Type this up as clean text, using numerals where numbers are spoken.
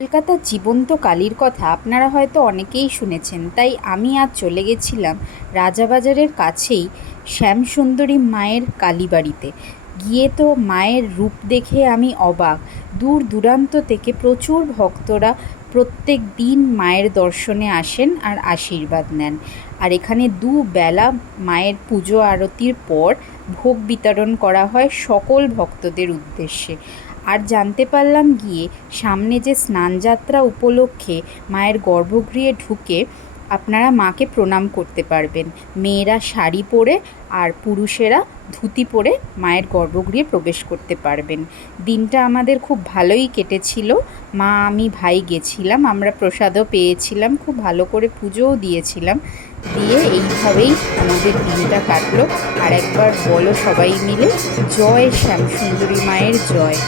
কলকাতার জীবন্ত কালীর কথা আপনারা হয়তো অনেকেই শুনেছেন, তাই আমি আজ চলে গেছিলাম রাজাবাজারের কাছেই শ্যামসুন্দরী মায়ের কালীবাড়িতে। গিয়ে তো মায়ের রূপ দেখে আমি অবাক। দূর দূরান্ত থেকে প্রচুর ভক্তরা প্রত্যেক দিন মায়ের দর্শনে আসেন আর আশীর্বাদ নেন। আর এখানে দুবেলা মায়ের পুজো আরতির পর ভোগ বিতরণ করা হয় সকল ভক্তদের উদ্দেশ্যে। আর জানতে পারলাম গিয়ে, সামনে যে স্নানযাত্রা উপলক্ষে মায়ের গর্ভগৃহে ঢুকে আপনারা মাকে প্রণাম করতে পারবেন। মেয়েরা শাড়ি পরে আর পুরুষেরা ধুতি পরে মায়ের গর্ভগৃহে প্রবেশ করতে পারবেন। দিনটা আমাদের খুব ভালোই কেটেছিল। মা, আমি, ভাই গেছিলাম, আমরা প্রসাদও পেয়েছিলাম, খুব ভালো করে পুজোও দিয়েছিলাম। দিয়ে এইভাবেই আমাদের দিনটা কাটলো। আর একবার বলো সবাই মিলে, জয় শ্যামসুন্দরী মায়ের জয়।